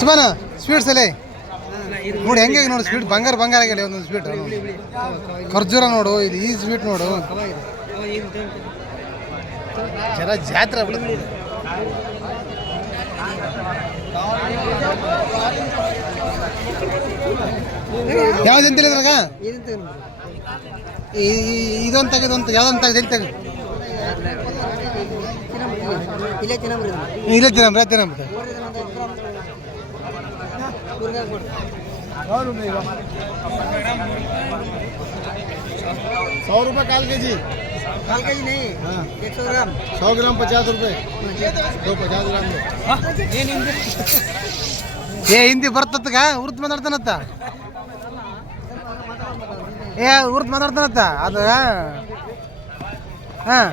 ಸುಮಾನ sweets ಅಲ್ಲೇ ನೋಡಿ, ಹೆಂಗೆ ನೋಡಿ ಸ್ವೀಟ್ ಬಂಗಾರ ಬಂಗಾರ ಆಗ್ಯಲ್ಲ ಒಂದೊಂದು ಸ್ವೀಟ್ ಖರ್ಜೂರ ನೋಡು, ಇದು ಈ ಸ್ವೀಟ್ ನೋಡು. ಜರ ಜಾತ್ರೆ ಯಾವ್ದು ಎಂತ ಇದೊಂದು ತೆಗೆದು ಯಾವ್ದೊಂದು ತೆಗೆದು ತೆಗೆದು? ಇಲ್ಲೇ ತಿನ್ನಬ್ರಿ ಇಲ್ಲೇ ತಿನ್ನಮ್ರಿ ತಿನ್ನಮ್ರಿ सौ रुपये काल के जी ಕಾಲ್ ಕೆಜಿ ನೈ एक सौ ग्राम सौ ग्राम पचास रुपये दो पचास ग्राम ಏ ಹಿಂದಿ ಬರ್ತತ್ಗ ಉರ್ದು ಮಾತಾಡ್ತಾನತ್ತ ಏ ಉರ್ದು ಮಾತಾಡ್ತಾನತ್ತ ಅದು ಹಾಂ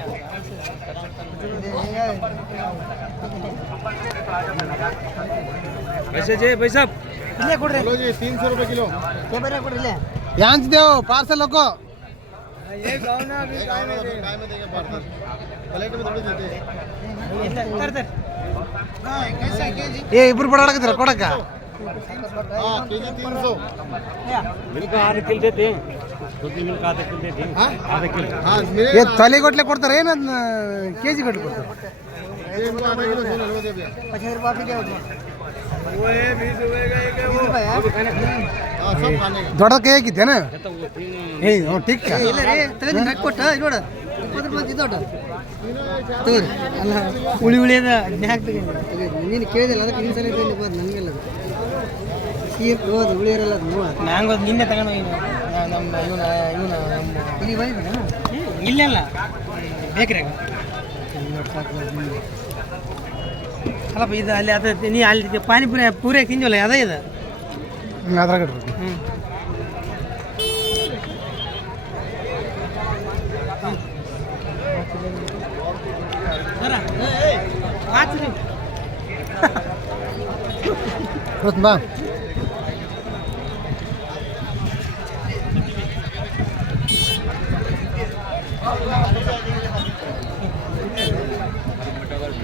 कशाचे पैसा किल्ले कुठे किलो जी तीनशे रुपये किलो। ते बरे कुठे ले। यांच देव पार्सल लोक हे ना मी काय पार्सल। प्लेट देते कैसा केजी ए इब्रू पडाडा ಅದನ್ನ ಕೆ ಜಿ ಕೊಟ್ಟು ಕೊಡ್ತಾರೆ पचास रुपये आप ही क्या होगा बीस रुपये ದೊಡ್ಡ ಕೈ ಹಾಕಿದ್ದೇನ ಏ ಹ್ಞೂ ಟಿಕ್ಕ ಇಲ್ಲ ರೀ ತಗೊಂಡು ರೊಕ್ಕ ಕೊಟ್ಟ ನೋಡು ಇಪ್ಪತ್ತು ರೂಪಾಯಿ ಇದ್ದೋಟ ತಗೋರಿ ಅಲ್ಲ ಉಳಿ ಉಳಿ ಅದ ಜ್ಞಾಕ್ ತಗೊಂಡು ನೀನು ಕೇಳಿದಿಲ್ಲ ಅದಕ್ಕೆ ನಿನ್ನ ಸಲ ತಗೊಂಡು ಬಂದು ನನಗೆಲ್ಲ ಅದು ಸೀರ್ ಹೋದ ಉಳಿ ಇರಲ್ಲ ಅದು ನೋಡ ನಂಗೆ ಅದು ನಿನ್ನೆ ತಗೊಂಡು ನಮ್ಮ ಇವನ ಇವನ ನಮ್ಮ ಇಲ್ಲೆಲ್ಲ. ಬೇಕ್ರಿಯಾಗ ಅಲ್ಲಪ್ಪ ಇದು ಅಲ್ಲಿ ಅದ ನೀ ಅಲ್ಲಿ ಪಾನಿಪುರಿ ಪೂರಿ ತಿಂದಿವಲ್ಲ ಅದೇ ಇದು? ಅದ್ರಾಗ. ಹ್ಞೂ ಆಚರಿ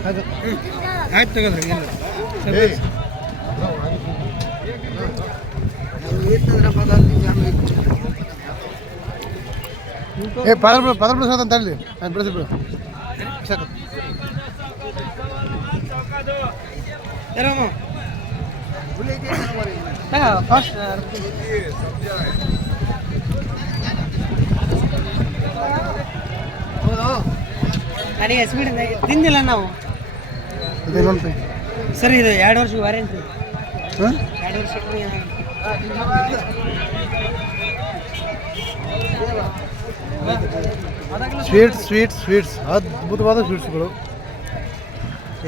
ಬಾ ಆಯ್ತು ತಗೋದ್ರಿ ಇಲ್ಲ. ಏ ಪದ ಬಿಡು ಪದರ ಬಿಡಿಸೋದು ಅಂತ ಹೇಳಿ. ಅದು ಬಿಡಿಸಿ ಬಿಡು. ಸಾಕು ಯಾರಮ್ಮ ಫಸ್ಟ್ ನನಗೆ ಸ್ವೀಟ್ ತಿಂದಿಲ್ಲ ನಾವು. ಸರ್ ಇದು ಎರಡು ವರ್ಷ ವಾರಂಟಿ. ಹಾಂ? ಎರಡು ವರ್ಷ ಸ್ವೀಟ್ಸ್ ಅದ್ಭುತವಾದ ಸ್ವೀಟ್ಸ್ಗಳು.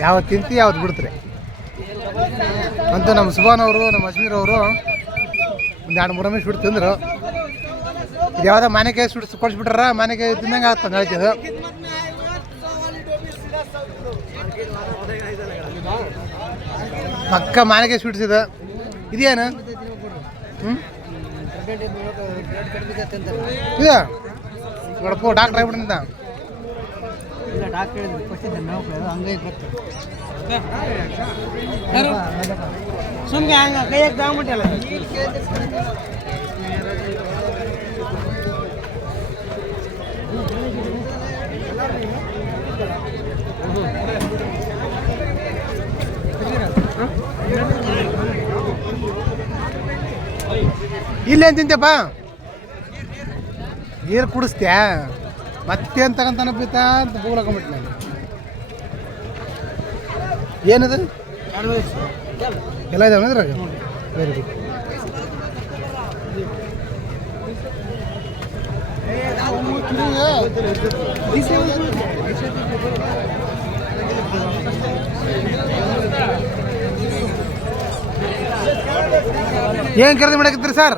ಯಾವ ತಿಂತಿ ಯಾವತ್ತು ಬಿಡ್ತಾರೆ? ಅಂತ ನಮ್ಮ ಸುಭಾನ್ ಅವರು ನಮ್ಮ ಅಜ್ಮೀರ್ ಅವರು ಒಂದು ಎರಡು ಮೂರೊಮ್ಮೆ ಸ್ವೀಟ್ ತಿಂದರು. ಇದು ಯಾವುದೋ ಮಾನೆಕಾಯಿ ಸ್ವೀಟ್ಸ್ ಕೊಡಿಸ್ಬಿಟ್ರ ಮಾನೆಕಾಯಿ ತಿಂದಂಗೆ ಆಗ್ತದೆ ಪಕ್ಕ ಮಾನೆಕಾಯಿ ಸ್ವೀಟ್ಸ್ ಇದೆ. ಇದೇನು ಹ್ಞೂ ಇದೆ ನೋಡಪ್ಪ ಡಾಕ್ಟ್ರ್ ಗೊತ್ತು ಸುಮ್ಗೆ ಹಂಗ ಕೈಯಾಗ ತಗೊಂಬಿಟ್ಟಲ್ಲ ಇಲ್ಲೇನು ತಿಂತೇಪ್ಪ ನೀರು ಕುಡಿಸ್ತ್ಯಾ? ಮತ್ತೆ ಅಂತ ತಗೊಂತಾನ ಬೀತಾ ಅಂತ ಬೂಲಕೊಂಬಿಟ್ಟು ನಾನು. ಏನದು? ಎಲ್ಲ ಇದಾವೆ ಅಂದ್ರೆ ವೆರಿ ಗುಡ್ ಏನು ಖರೀದಿ ಮಾಡಕತ್ತೀರಿ ಸರ್?